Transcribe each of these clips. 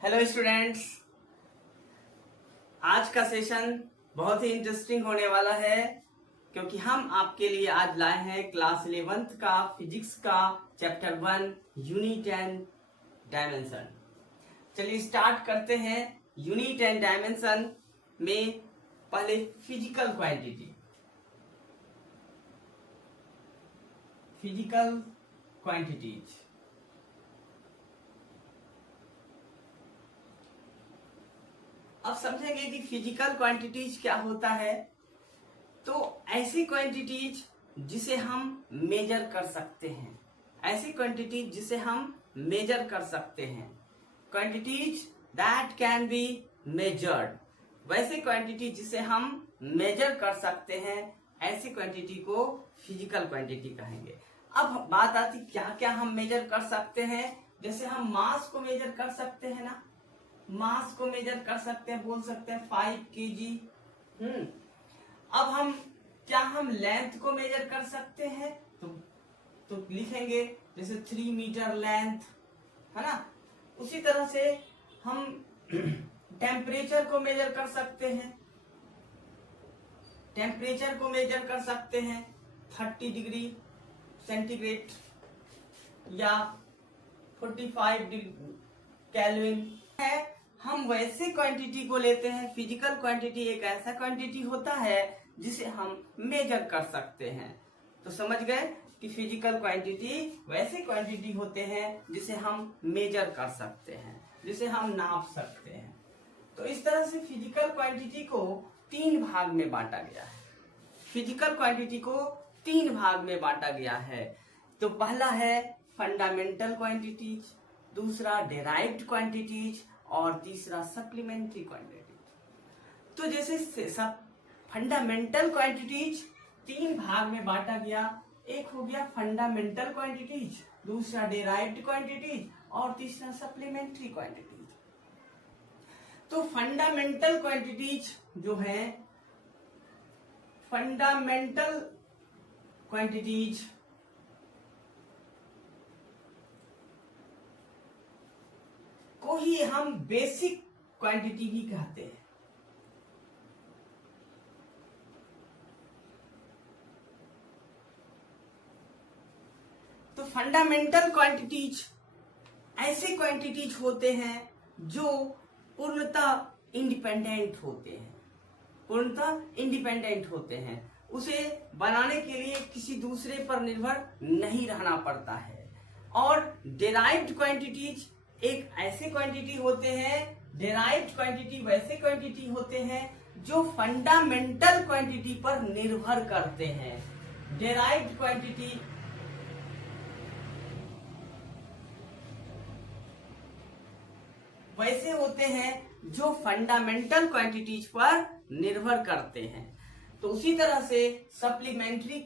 Hello students, आज का session बहुत ही इंटरेस्टिंग होने वाला है क्योंकि हम आपके लिए आज लाए हैं क्लास 11th का फिजिक्स का चैप्टर 1 यूनिट एंड डायमेंशन। चलिए स्टार्ट करते हैं। यूनिट एंड डायमेंशन में पहले फिजिकल क्वांटिटीज। अब समझेंगे कि फिजिकल क्वांटिटीज क्या होता है। तो ऐसी क्वांटिटीज जिसे हम मेजर कर सकते हैं, quantities that can be measured. वैसे क्वांटिटी जिसे हम मेजर कर सकते हैं, ऐसी क्वांटिटी को फिजिकल क्वांटिटी कहेंगे। अब बात आती क्या क्या हम मेजर कर सकते हैं। जैसे हम मास को मेजर कर सकते हैं ना, मास को मेजर कर सकते हैं, बोल सकते हैं 5 kg। अब हम लेंथ को मेजर कर सकते हैं, तो लिखेंगे जैसे 3 मीटर लेंथ, है ना। उसी तरह से हम टेम्परेचर को मेजर कर सकते हैं, 30 डिग्री सेंटीग्रेड या 45 डिग्री केल्विन है। हम वैसे क्वांटिटी को लेते हैं। फिजिकल क्वांटिटी एक ऐसा क्वांटिटी होता है जिसे हम मेजर कर सकते हैं। तो समझ गए कि फिजिकल क्वांटिटी वैसे क्वांटिटी होते हैं जिसे हम मेजर कर सकते हैं, जिसे हम नाप सकते हैं। तो इस तरह से फिजिकल क्वांटिटी को 3 भाग में बांटा गया है। तो पहला है फंडामेंटल क्वांटिटीज, दूसरा डेराइव्ड क्वांटिटीज और तीसरा सप्लीमेंट्री क्वांटिटीज। तो जैसे सब फंडामेंटल क्वांटिटीज 3 भाग में बांटा गया। एक हो गया फंडामेंटल क्वांटिटीज, दूसरा डेराइव्ड क्वांटिटीज और तीसरा सप्लीमेंट्री क्वांटिटीज। तो फंडामेंटल क्वांटिटीज जो है, फंडामेंटल क्वांटिटीज को ही हम बेसिक क्वांटिटी भी कहते हैं। तो फंडामेंटल क्वांटिटीज ऐसे क्वांटिटीज होते हैं जो पूर्णतः इंडिपेंडेंट होते हैं। उसे बनाने के लिए किसी दूसरे पर निर्भर नहीं रहना पड़ता है। और डेराइव्ड क्वांटिटीज एक ऐसे क्वांटिटी होते हैं, डेराइव्ड क्वांटिटी वैसे क्वांटिटी होते हैं जो फंडामेंटल क्वांटिटी पर निर्भर करते हैं। डेराइव्ड क्वांटिटी वैसे होते हैं जो फंडामेंटल क्वांटिटीज पर निर्भर करते हैं। तो उसी तरह से सप्लीमेंट्री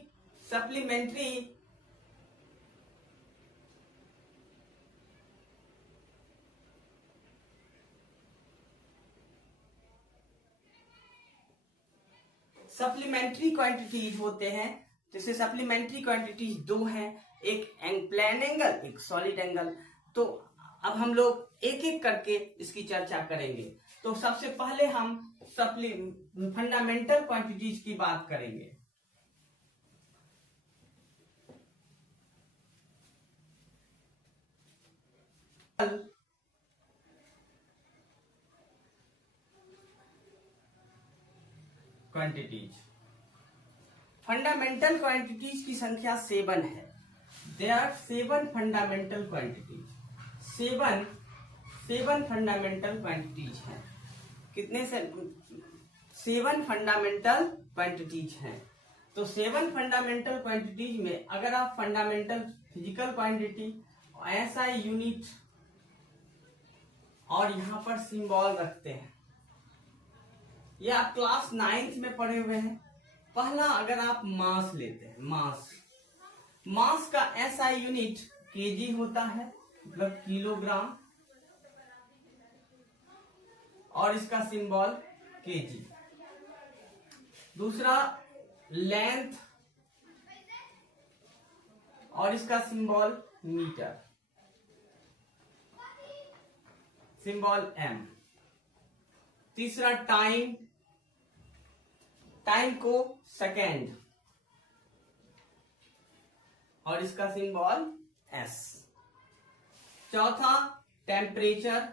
क्वांटिटीज होते हैं। जैसे सप्लीमेंट्री क्वांटिटीज 2 हैं, एक प्लेन एंगल, एक सॉलिड एंगल। तो अब हम लोग एक एक करके इसकी चर्चा करेंगे। तो सबसे पहले हम फंडामेंटल क्वांटिटीज की बात करेंगे। फंडामेंटल क्वांटिटीज की संख्या 7 है। There are 7 fundamental quantities. 7 fundamental quantities हैं। कितने से 7 फंडामेंटल क्वांटिटीज हैं। तो 7 फंडामेंटल क्वांटिटीज में अगर आप फंडामेंटल फिजिकल क्वांटिटी, ऐसा यूनिट और यहां पर सिंबल रखते हैं, ये आप क्लास 9th में पढ़े हुए हैं। पहला अगर आप मास लेते हैं, मास का ऐसा यूनिट केजी होता है, मतलब किलोग्राम, और इसका सिंबल केजी। दूसरा लेंथ और इसका सिंबल मीटर। Symbol M. तीसरा टाइम, टाइम को सेकेंड और इसका सिंबल एस। चौथा टेम्परेचर,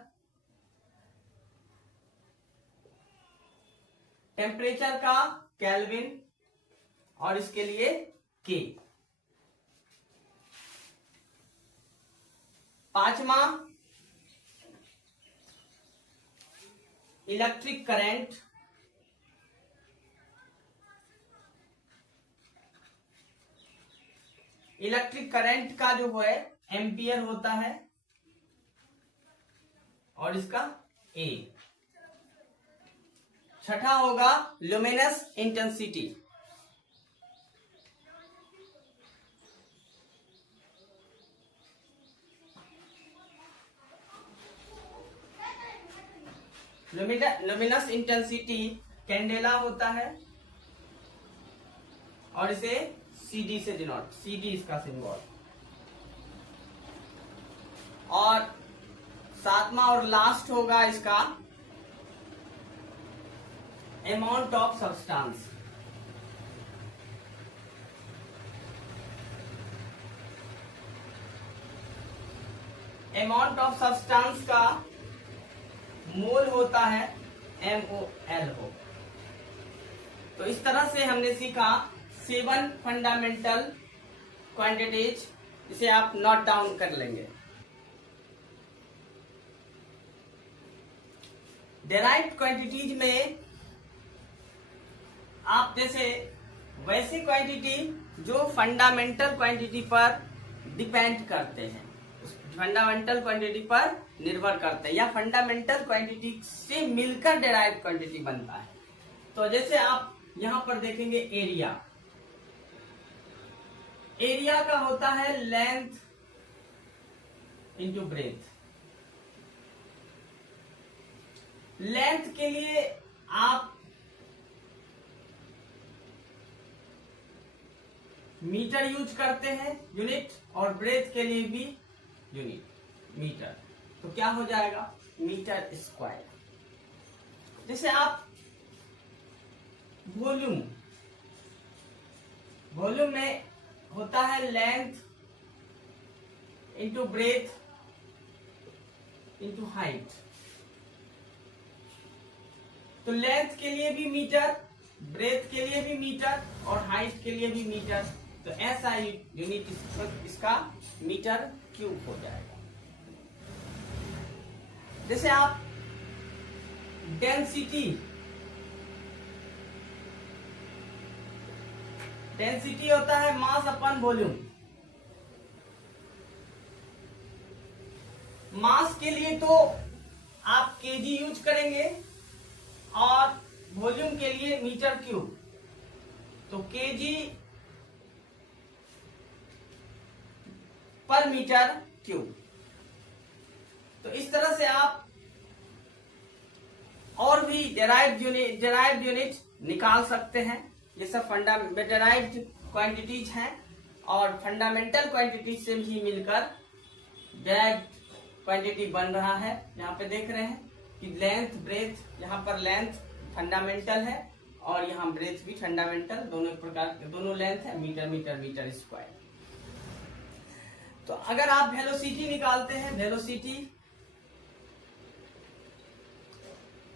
टेम्परेचर का केल्विन और इसके लिए के। पांचवा इलेक्ट्रिक करंट, इलेक्ट्रिक करंट का जो है एम्पियर होता है और इसका ए। छठा होगा luminous intensity, luminous intensity candela होता है और इसे CD से डिनोट, CD इसका सिंबल। और सातवां और लास्ट होगा इसका amount of substance. Amount of substance का मोल होता है MOLO। तो इस तरह से हमने सीखा 7 फंडामेंटल क्वांटिटीज, इसे आप नोट डाउन कर लेंगे। डेराइव्ड क्वांटिटीज में आप जैसे वैसे क्वांटिटी जो फंडामेंटल क्वांटिटी पर डिपेंड करते हैं, फंडामेंटल क्वांटिटी पर निर्भर करते हैं या फंडामेंटल क्वांटिटी से मिलकर डेराइव्ड क्वांटिटी बनता है। तो जैसे आप यहां पर देखेंगे एरिया, एरिया का होता है लेंथ इंटू ब्रेथ। लेंथ के लिए आप मीटर यूज करते हैं यूनिट, और ब्रेथ के लिए भी यूनिट मीटर। तो क्या हो जाएगा मीटर स्क्वायर। जैसे आप वॉल्यूम, वॉल्यूम में होता है length into breadth into height. तो लेंथ के लिए भी मीटर, ब्रेथ के लिए भी मीटर और हाइट के लिए भी मीटर। तो ऐसा यूनिट इसका मीटर क्यूब हो जाएगा। जैसे आप डेंसिटी, डेंसिटी होता है मास अपन वॉल्यूम। मास के लिए तो आप केजी यूज करेंगे और वॉल्यूम के लिए मीटर क्यूब। तो केजी पर मीटर क्यूब। तो इस तरह से आप और भी डेराइव्ड यूनिट निकाल सकते हैं। ये सब डेराइव्ड क्वांटिटीज हैं और फंडामेंटल क्वांटिटीज से भी मिलकर डेराइव्ड क्वांटिटी बन रहा है। यहाँ पे देख रहे हैं कि लेंथ ब्रेथ, यहाँ पर लेंथ फंडामेंटल है और यहाँ ब्रेथ भी फंडामेंटल, दोनों प्रकार के दोनों लेंथ है, मीटर मीटर मीटर स्क्वायर। तो अगर आप वेलोसिटी निकालते हैं,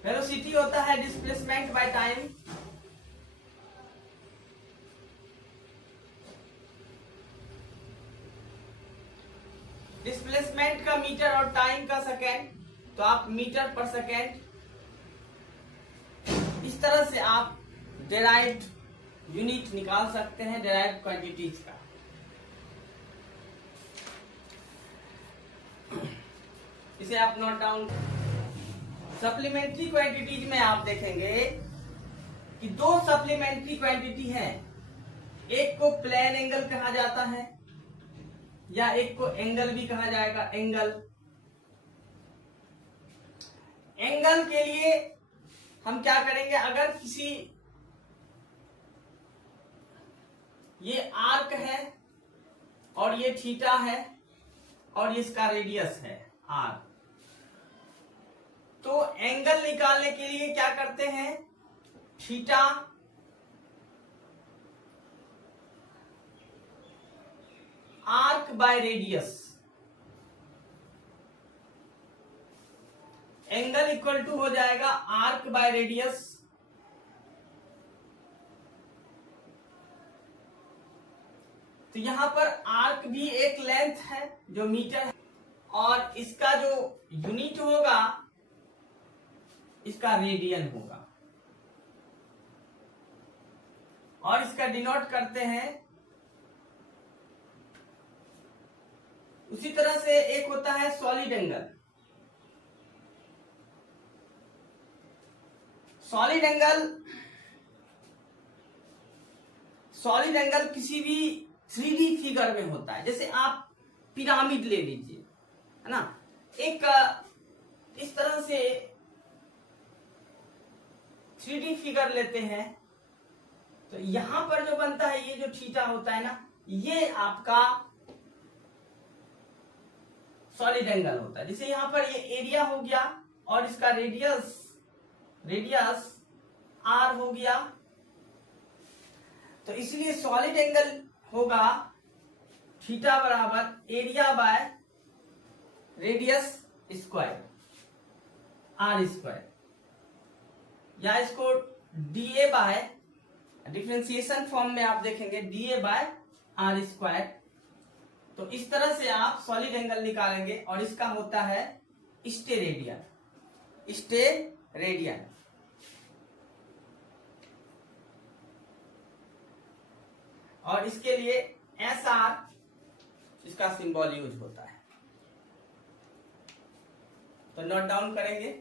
वेलोसिटी होता है डिस्प्लेसमेंट बाय टाइम। डिस्प्लेसमेंट का मीटर और टाइम का सेकेंड, तो आप मीटर पर सेकेंड। इस तरह से आप डेराइव्ड यूनिट निकाल सकते हैं डेराइव्ड क्वांटिटीज का। इसे आप नोट डाउन। सप्लीमेंट्री क्वांटिटीज में आप देखेंगे कि दो सप्लीमेंट्री क्वांटिटी हैं। एक को प्लेन एंगल कहा जाता है या एक को एंगल भी कहा जाएगा। एंगल के लिए हम क्या करेंगे, अगर किसी ये आर्क है और ये थीटा है और ये इसका रेडियस है आर, तो एंगल निकालने के लिए क्या करते हैं, theta arc by radius, angle equal to हो जाएगा आर्क बाय रेडियस। तो यहां पर आर्क भी एक लेंथ है जो मीटर है, और इसका जो यूनिट होगा इसका रेडियन होगा, और इसका डिनोट करते हैं। उसी तरह से एक होता है सॉलिड एंगल। सॉलिड एंगल किसी भी 3D फिगर में होता है। जैसे आप पिरामिड ले लीजिए, है ना, एक इस तरह से 3D फिगर लेते हैं, तो यहां पर जो बनता है ये जो थीटा होता है ना, ये आपका सॉलिड एंगल होता है। जैसे यहां पर ये एरिया हो गया और इसका रेडियस आर हो गया, तो इसलिए सॉलिड एंगल होगा थीटा बराबर area by radius square R square, या इसको डीए बाय, डिफरेंशिएशन फॉर्म में आप देखेंगे डीए बाय आर स्क्वायर। तो इस तरह से आप सॉलिड एंगल निकालेंगे, और इसका होता है स्टेरेडियन। और इसके लिए एस आर इसका सिंबल यूज होता है। तो नोट डाउन करेंगे।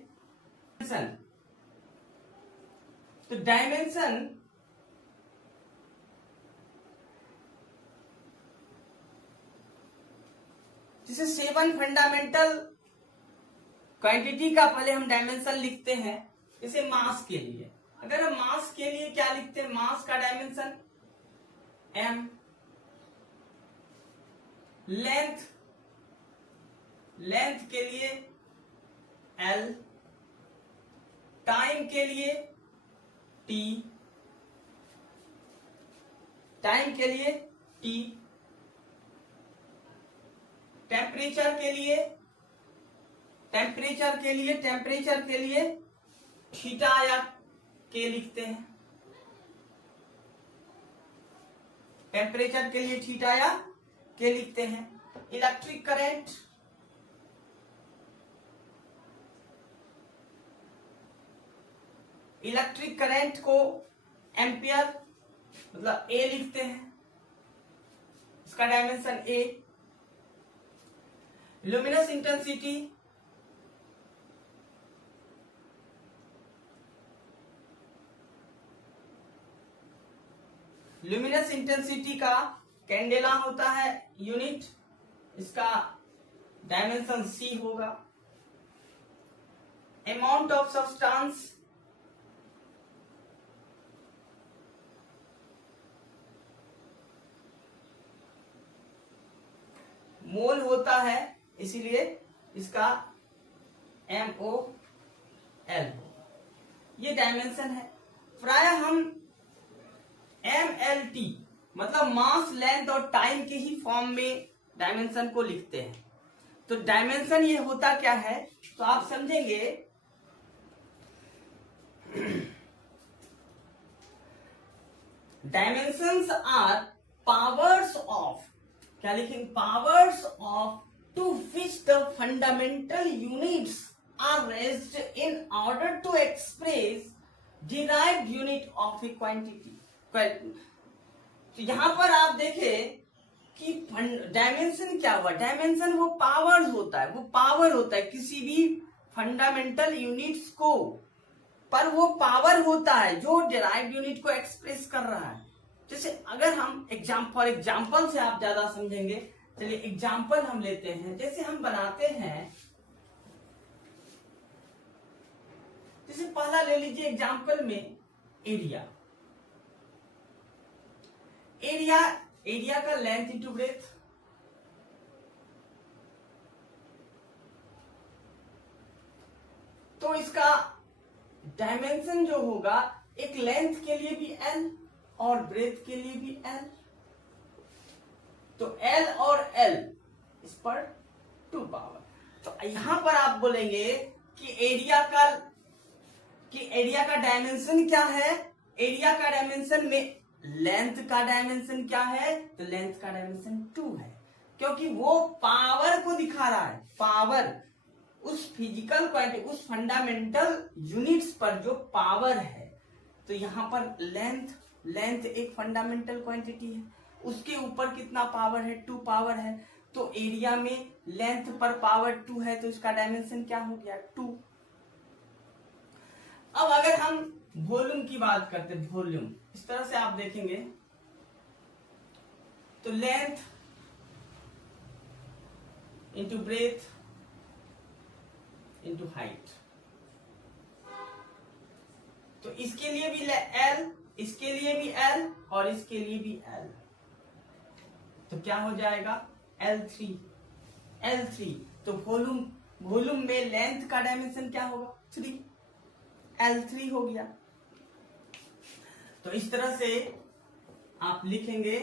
तो डायमेंशन जिसे 7 फंडामेंटल क्वांटिटी का पहले हम डायमेंशन लिखते हैं। जैसे मास के लिए, अगर हम मास के लिए क्या लिखते हैं, मास का डायमेंशन m, लेंथ के लिए l, टाइम के लिए t, टेम्परेचर के लिए थीटा या के लिखते हैं। टेम्परेचर के लिए थीटा या के लिखते हैं। इलेक्ट्रिक करंट को एम्पियर मतलब ए लिखते हैं, इसका डायमेंशन ए। लुमिनस इंटेंसिटी का कैंडेला होता है यूनिट, इसका डायमेंशन सी होगा। अमाउंट ऑफ सब्सटेंस, मोल होता है, इसीलिए इसका MOL, ये डायमेंशन है। प्राय हम MLT मतलब मास, लेंथ और टाइम के ही फॉर्म में डायमेंशन को लिखते हैं। तो डायमेंशन ये होता क्या है, तो आप समझेंगे। डायमेंशंस आर पावर्स ऑफ, क्या लिखेंगे, powers of to which the fundamental units are raised in order to express derived unit of a quantity. तो यहां पर आप देखें कि डायमेंशन क्या हुआ, डायमेंशन वो पावर होता है, किसी भी फंडामेंटल यूनिट्स को, पर वो पावर होता है जो डिराइव्ड यूनिट को एक्सप्रेस कर रहा है। जैसे अगर हम फॉर एग्जाम्पल से आप ज्यादा समझेंगे, चलिए एग्जाम्पल हम लेते हैं। जैसे हम बनाते हैं, जैसे पहला ले लीजिए एग्जाम्पल में एरिया का लेंथ इंटू ब्रेथ। तो तो इसका डायमेंशन जो होगा एक लेंथ के लिए भी L और ब्रेथ के लिए भी L, तो L और L इस पर 2 पावर। तो यहां पर आप बोलेंगे कि एरिया का डायमेंशन क्या है। एरिया का डायमेंशन में लेंथ का डायमेंशन क्या है, तो लेंथ का डायमेंशन 2 है, क्योंकि वो पावर को दिखा रहा है। पावर उस फिजिकल क्वांटिटी, उस फंडामेंटल यूनिट्स पर जो पावर है, तो यहां पर लेंथ एक फंडामेंटल क्वांटिटी है, उसके ऊपर कितना पावर है, 2 पावर है। तो एरिया में लेंथ पर पावर 2 है, तो इसका डायमेंशन क्या हो गया, 2। अब अगर हम वॉल्यूम की बात करते हैं, वॉल्यूम इस तरह से आप देखेंगे तो length into breadth into height, तो इसके लिए भी L, इसके लिए भी L और इसके लिए भी L, तो क्या हो जाएगा L3। तो वॉल्यूम में लेंथ का डायमेंशन क्या होगा, 3, L3 हो गया। तो इस तरह से आप लिखेंगे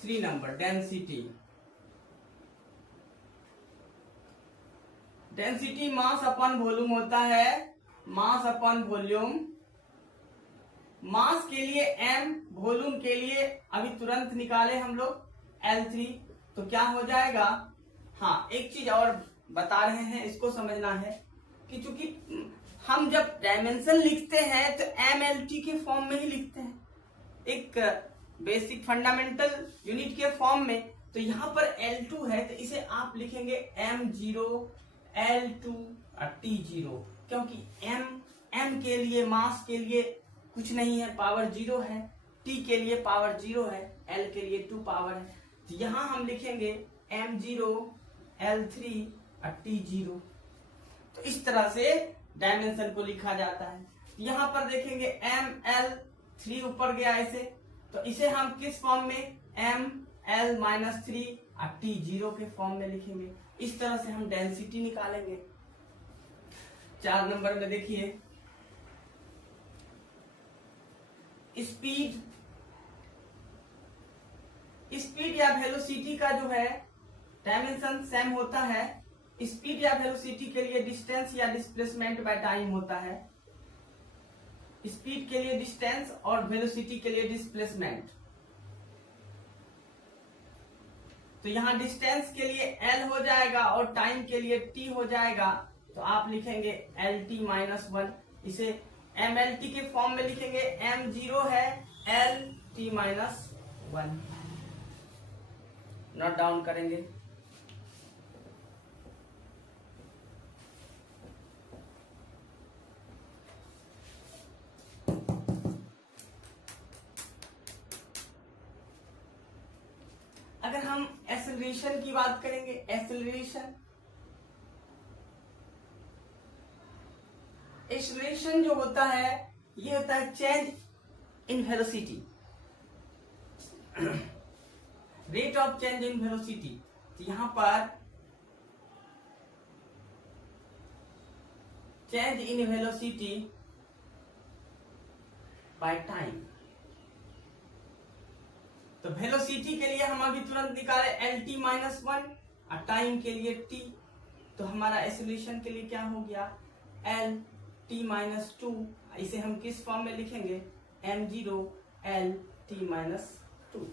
3 number density mass upon volume होता है, मास अपन वॉल्यूम। मास के लिए m, वॉल्यूम के लिए अभी तुरंत निकाले हम लोग L3, तो क्या हो जाएगा। हाँ, एक चीज और बता रहे हैं, इसको समझना है कि चूंकि हम जब डायमेंशन लिखते हैं तो MLT के फॉर्म में ही लिखते हैं, एक बेसिक फंडामेंटल यूनिट के फॉर्म में। तो यहाँ पर L2 है, तो इसे आप लिखेंगे M0 L2 T0, क्योंकि M के लिए, मास के लिए कुछ नहीं है, पावर 0 है, T के लिए पावर 0 है, L के लिए 2 पावर है। तो यहाँ हम लिखेंगे M0 L3 T0। तो इस तरह से डायमेंशन को लिखा जाता है। यहाँ पर देखेंगे ML3 ऊपर गया ऐसे, तो इसे हम किस फॉर्म में, ML-3 T0 के फॉर्म में लिखेंगे। इस तरह से हम डेंसिटी निकालेंगे। 4 नंबर में देखिए, स्पीड या वेलोसिटी का जो है डायमेंशन सेम होता है। स्पीड या वेलोसिटी के लिए डिस्टेंस या डिस्प्लेसमेंट बाय टाइम होता है। स्पीड के लिए डिस्टेंस और वेलोसिटी के लिए डिस्प्लेसमेंट। तो यहां डिस्टेंस के लिए L हो जाएगा और टाइम के लिए T हो जाएगा, तो आप लिखेंगे LT-1। इसे MLT के फॉर्म में लिखेंगे, M0 है LT-1, नोट डाउन करेंगे। अगर हम एक्सेलरेशन की बात करेंगे, एक्सेलरेशन जो होता है, ये होता है change in velocity, rate of change in velocity. तो यहां पर change in velocity by time. तो वेलोसिटी के लिए हम अभी तुरंत निकाले LT-1 और टाइम के लिए T, तो हमारा एक्सेलरेशन के लिए क्या हो गया, LT-2। इसे हम किस फॉर्म में लिखेंगे, M0 LT-2।